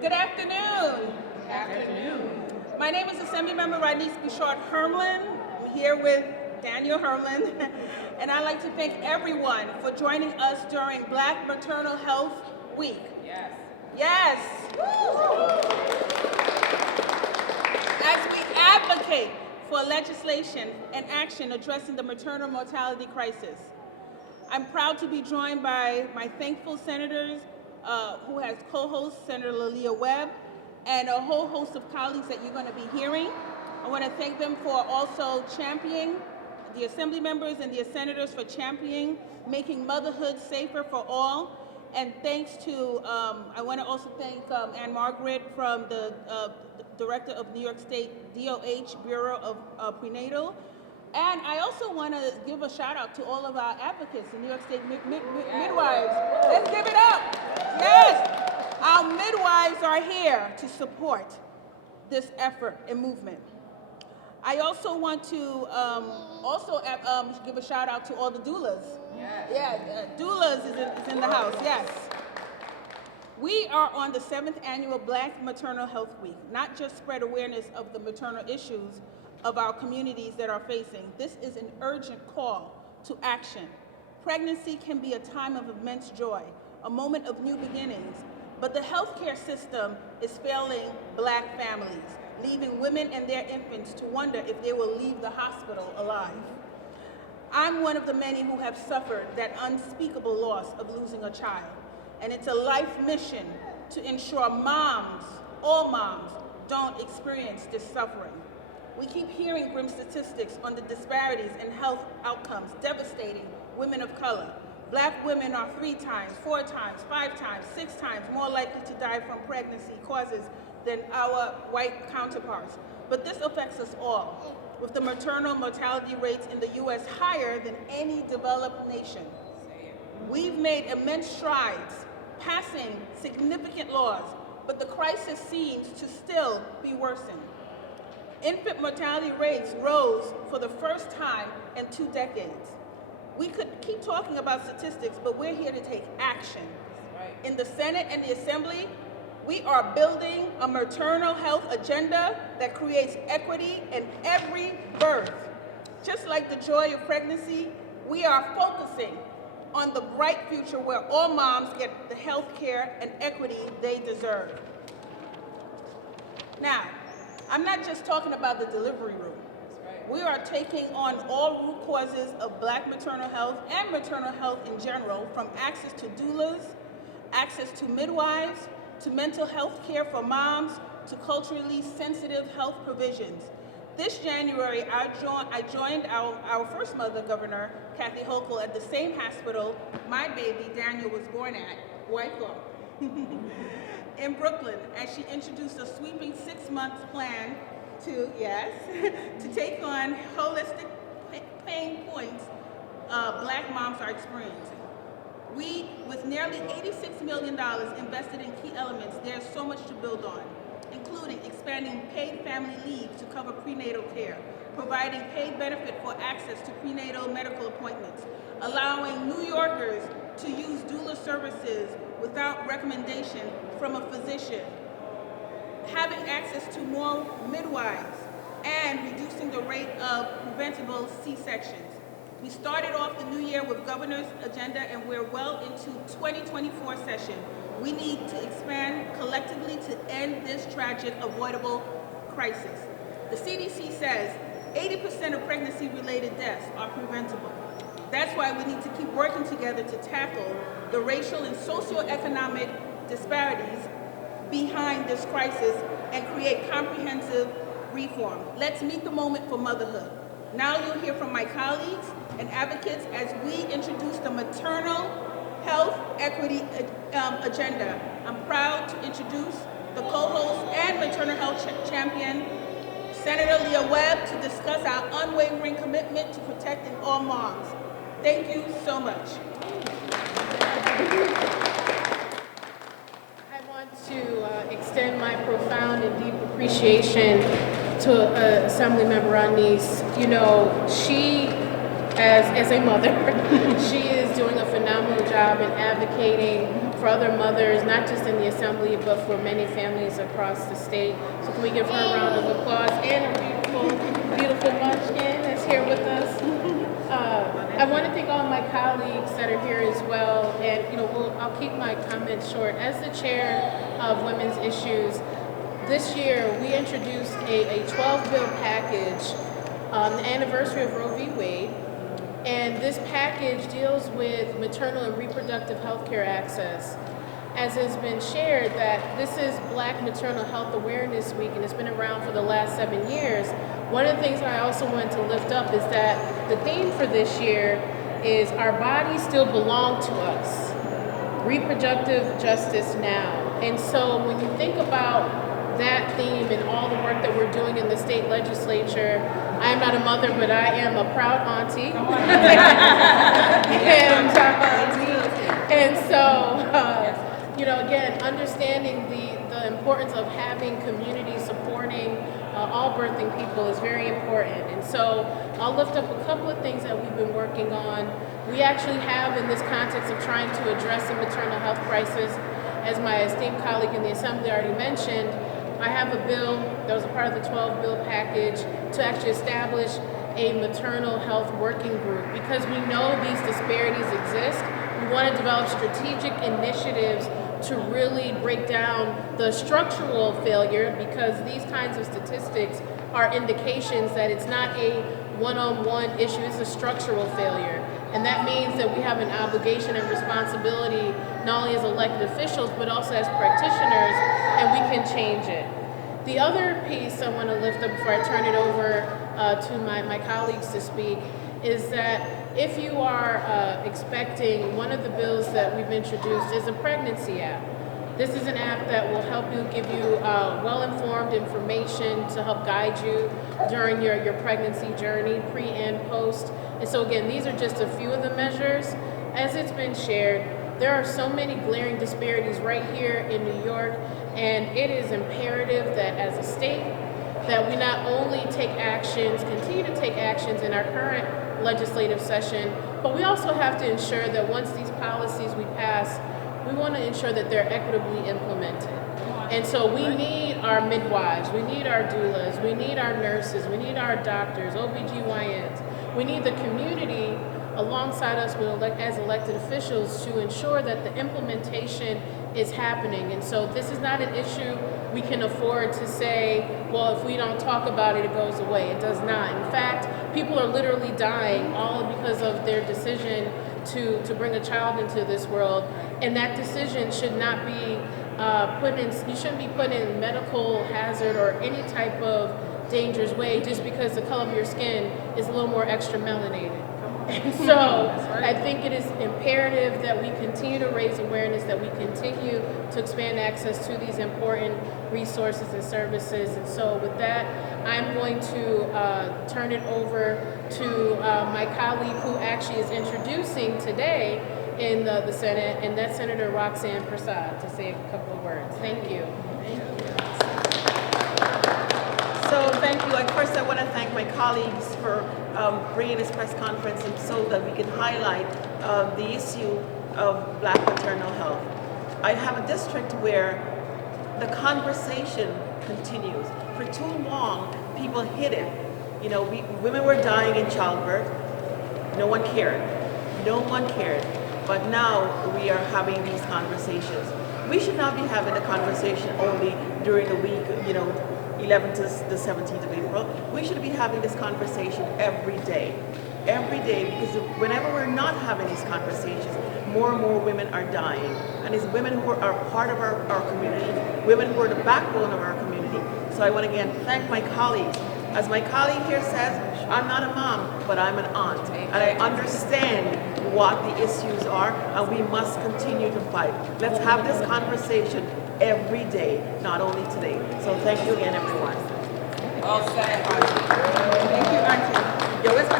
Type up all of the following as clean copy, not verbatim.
Good afternoon. Good afternoon. My name is Assemblymember Bichotte Hermelyn. I'm here with Daniel Hermelyn, and I'd like to thank everyone for joining us during Black Maternal Health Week. Yes. Yes. As we advocate for legislation and action addressing the maternal mortality crisis, I'm proud to be joined by my thankful senators who has co-host Senator Webb and a whole host of colleagues that you're going to be hearing. I want to thank them for also championing, the Assembly members and the senators for championing making motherhood safer for all. And thanks to, I want to also thank Ann Margaret from the Director of New York State DOH Bureau of Prenatal. And I also want to give a shout out to all of our advocates, the New York State midwives. Let's give it up. Yes, our midwives are here to support this effort and movement. I also want to give a shout out to all the doulas. Yes. Yeah, doulas is in the house, yes. We are on the 7th annual Black Maternal Health Week, not just spread awareness of the maternal issues of our communities that are facing. This is an urgent call to action. Pregnancy can be a time of immense joy, a moment of new beginnings, but the healthcare system is failing Black families, leaving women and their infants to wonder if they will leave the hospital alive. I'm one of the many who have suffered that unspeakable loss of losing a child, and it's a life mission to ensure moms, all moms, don't experience this suffering. We keep hearing grim statistics on the disparities in health outcomes devastating women of color. Black women are 3 times, 4 times, 5 times, 6 times more likely to die from pregnancy causes than our white counterparts. But this affects us all, with the maternal mortality rates in the U.S. higher than any developed nation. We've made immense strides, passing significant laws, but the crisis seems to still be worsening. Infant mortality rates rose for the first time in 2 decades. We could keep talking about statistics, but we're here to take action. Right. In the Senate and the Assembly, we are building a maternal health agenda that creates equity in every birth. Just like the joy of pregnancy, we are focusing on the bright future where all moms get the health care and equity they deserve. Now, I'm not just talking about the delivery room. Right. We are taking on all root causes of Black maternal health and maternal health in general, from access to doulas, access to midwives, to mental health care for moms, to culturally sensitive health provisions. This January, I joined our first mother, Governor Kathy Hochul, at the same hospital my baby Daniel was born at, Wyckoff, in Brooklyn, as she introduced a sweeping 6-month plan to take on holistic pain points Black moms are experiencing. With nearly $86 million invested in key elements, there's so much to build on, including expanding paid family leave to cover prenatal care, providing paid benefit for access to prenatal medical appointments, allowing New Yorkers to use doula services without recommendation from a physician, having access to more midwives, and reducing the rate of preventable C-sections. We started off the new year with governor's agenda, and we're well into 2024 session. We need to expand collectively to end this tragic, avoidable crisis. The CDC says 80% of pregnancy-related deaths are preventable. That's why we need to keep working together to tackle the racial and socioeconomic disparities behind this crisis and create comprehensive reform. Let's meet the moment for motherhood. Now you'll hear from my colleagues and advocates as we introduce the Maternal Health Equity Agenda. I'm proud to introduce the co-host and maternal health champion, Senator Webb, to discuss our unwavering commitment to protecting all moms. Thank you so much. I want to extend my profound and deep appreciation to Assemblymember Anise. You know, she, as a mother, she is doing a phenomenal job in advocating for other mothers, not just in the Assembly, but for many families across the state. So can we give her a round of applause, and a beautiful, beautiful munchkin that's here with us. I want to thank all my colleagues that are here as well, and I'll keep my comments short. As the chair of Women's Issues, this year we introduced a 12-bill package on the anniversary of Roe v. Wade, and this package deals with maternal and reproductive health care access. As has been shared, that this is Black Maternal Health Awareness Week, and it's been around for the last 7 years. One of the things I also wanted to lift up is that the theme for this year is Our Bodies Still Belong to Us, Reproductive Justice Now. And so when you think about that theme and all the work that we're doing in the state legislature, I am not a mother, but I am a proud auntie. and so, again, understanding the importance of having community supporting all birthing people is very important. And so I'll lift up a couple of things that we've been working on. We actually have, in this context of trying to address the maternal health crisis, as my esteemed colleague in the Assembly already mentioned, I have a bill that was a part of the 12-bill package to actually establish a maternal health working group. Because we know these disparities exist, we want to develop strategic initiatives to really break down the structural failure, because these kinds of statistics are indications that it's not a one-on-one issue, it's a structural failure. And that means that we have an obligation and responsibility, not only as elected officials, but also as practitioners, and we can change it. The other piece I want to lift up before I turn it over to my colleagues to speak is that if you are expecting, one of the bills that we've introduced is a pregnancy app. This is an app that will help you, give you well-informed information to help guide you during your pregnancy journey, pre and post. And so again, these are just a few of the measures. As it's been shared, there are so many glaring disparities right here in New York, and it is imperative that as a state, that we not only take actions, continue to take actions in our current legislative session, but we also have to ensure that once these policies we pass, we want to ensure that they're equitably implemented. And so we need our midwives, we need our doulas, we need our nurses, we need our doctors, OBGYNs. We need the community alongside us as elected officials to ensure that the implementation is happening. And so this is not an issue we can afford to say, well, if we don't talk about it, it goes away. It does not. In fact, people are literally dying all because of their decision to bring a child into this world. And that decision should not be you shouldn't be put in medical hazard or any type of dangerous way just because the color of your skin is a little more extra melanated. And so I think it is imperative that we continue to raise awareness, that we continue to expand access to these important resources and services. And so with that, I'm going to turn it over to my colleague who actually is introducing today in the Senate, and that's Senator Roxanne Prasad, to say a couple of words. Thank you. So thank you. First, I want to thank my colleagues for bringing this press conference so that we can highlight the issue of Black maternal health. I have a district where the conversation continues. For too long, people hid it. Women were dying in childbirth. No one cared. No one cared. But now we are having these conversations. We should not be having the conversation only during the week, 11th to the 17th of April. We should be having this conversation every day, because whenever we're not having these conversations, more and more women are dying. And it's women who are part of our community, women who are the backbone of our community. So I want to again thank my colleagues. As my colleague here says, I'm not a mom, but I'm an aunt. And I understand what the issues are, and we must continue to fight. Let's have this conversation every day, not only today. So thank you again, everyone. Well said, Auntie. Thank you, Auntie. Yo, it's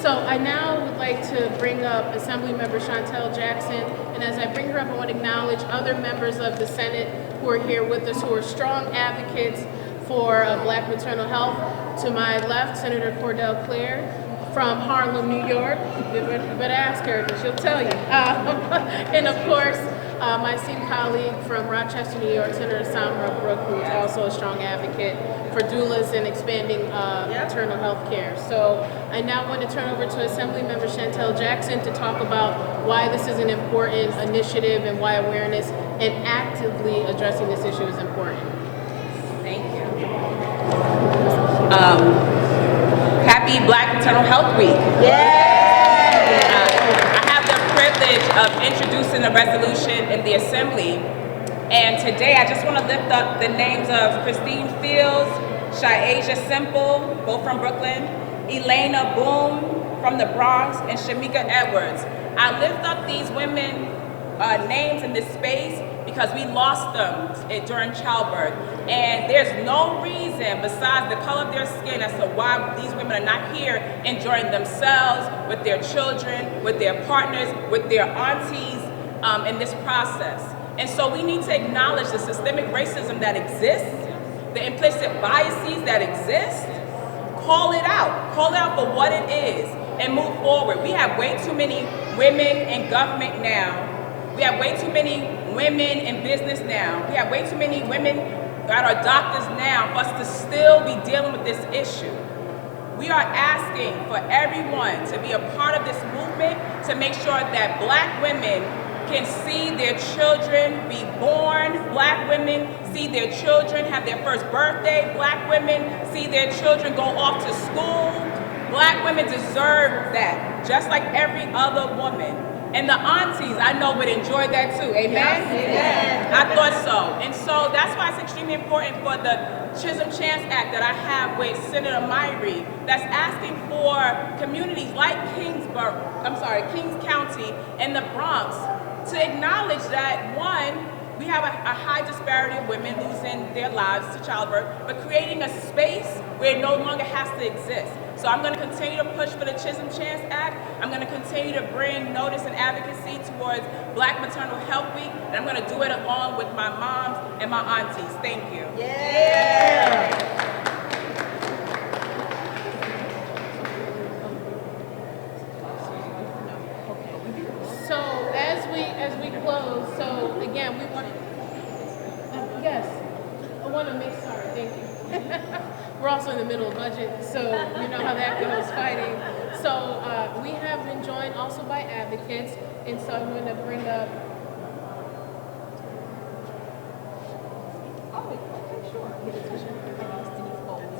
So I now would like to bring up Assemblymember Chantel Jackson, and as I bring her up, I want to acknowledge other members of the Senate who are here with us, who are strong advocates for Black maternal health. To my left, Senator Cordell Clare. from Harlem, New York. You better ask her because she'll tell you. And of course, my esteemed colleague from Rochester, New York, Senator Sandra Brook, who is also a strong advocate for doulas and expanding maternal health care. So I now want to turn over to Assemblymember Chantel Jackson to talk about why this is an important initiative and why awareness and actively addressing this issue is important. Thank you. Happy Black Maternal Health Week. I have the privilege of introducing the resolution in the Assembly. And today I just want to lift up the names of Christine Fields, Shayasia Simple, both from Brooklyn, Elena Boone from the Bronx, and Shamika Edwards. I lift up these women names in this space because we lost them during childbirth. And there's no reason besides the color of their skin as to why these women are not here enjoying themselves with their children, with their partners, with their aunties in this process. And so we need to acknowledge the systemic racism that exists, the implicit biases that exist, call it out for what it is, and move forward. We have way too many women in government now. We have way too many women in business now. We have way too many women that are doctors now for us to still be dealing with this issue. We are asking for everyone to be a part of this movement to make sure that Black women can see their children be born. Black women see their children have their first birthday. Black women see their children go off to school. Black women deserve that, just like every other woman. And the aunties, I know, would enjoy that too. Amen? Yes. I thought so. And so that's why it's extremely important for the Chisholm Chance Act that I have with Senator Myrie that's asking for communities like Kings County and the Bronx to acknowledge that, one, we have a high disparity of women losing their lives to childbirth, but creating a space where it no longer has to exist. So I'm going to continue to push for the Chisholm Chance Act. I'm going to continue to bring notice and advocacy towards Black Maternal Health Week, and I'm going to do it along with my moms and my aunties. Thank you. Yeah. So as we close, so again, we want yes, I want to make sorry, thank you. We're also in the middle of budget, so you know how that goes, fighting. So we have been joined also by advocates, and so I'm going to bring up.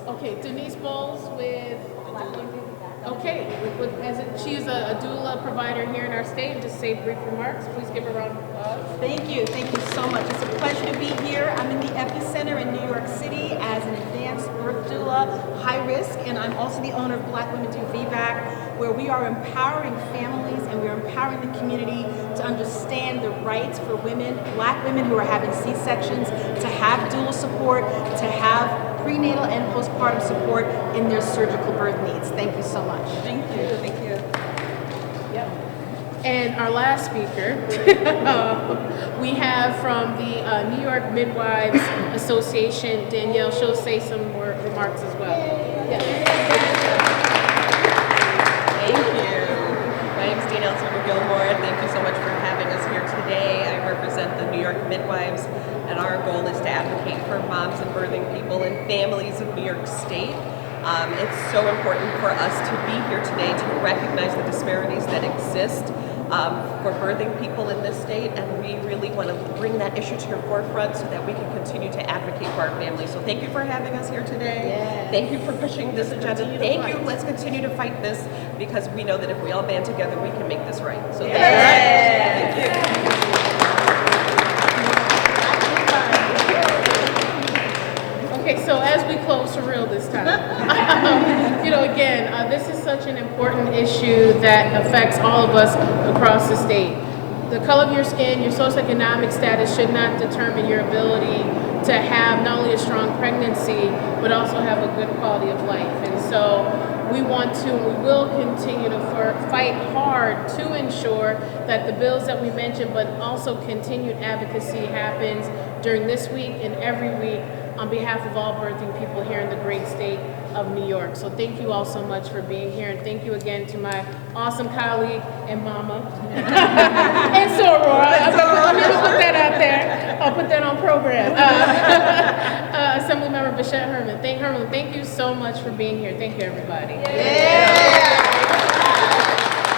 Okay, Denise Bowles with. Okay, she is a doula provider here in our state. Just say brief remarks. Please give her a round of applause. Thank you so much. It's a pleasure to be here. I'm in the epicenter in New York City as an advanced birth doula, high risk, and I'm also the owner of Black Women Do VBAC, where we are empowering families and we're empowering the community to understand the rights for women, Black women who are having C-sections, to have doula support, to have prenatal and postpartum support in their surgical birth needs. Thank you so much. Thank you. Thank you. Yep. And our last speaker, we have from the New York Midwives Association, Danielle. She'll say some more remarks as well. Yes. Thank you. My name is Danielle Gilmore. Thank you so much for having us here today. I represent the New York Midwives, and our goal is to advocate for moms and birthing people and families of New York State. It's so important for us to be here today to recognize the disparities that exist for birthing people in this state, and we really want to bring that issue to the forefront so that we can continue to advocate for our families. So thank you for having us here today. Yes. Thank you for pushing this agenda. Thank you. Let's continue to fight this, because we know that if we all band together, we can make this right. So thank you. Okay, so as we close for real this time, again, this is such an important issue that affects all of us across the state. The color of your skin, your socioeconomic status should not determine your ability to have not only a strong pregnancy, but also have a good quality of life. And so we want to and we will continue to fight hard to ensure that the bills that we mentioned, but also continued advocacy happens during this week and every week on behalf of all birthing people here in the great state of New York. So thank you all so much for being here, and thank you again to my awesome colleague and mama, and Sorora. Let me put that out there. I'll put that on program. Assemblymember Bichotte Hermelyn. Thank you so much for being here. Thank you, everybody.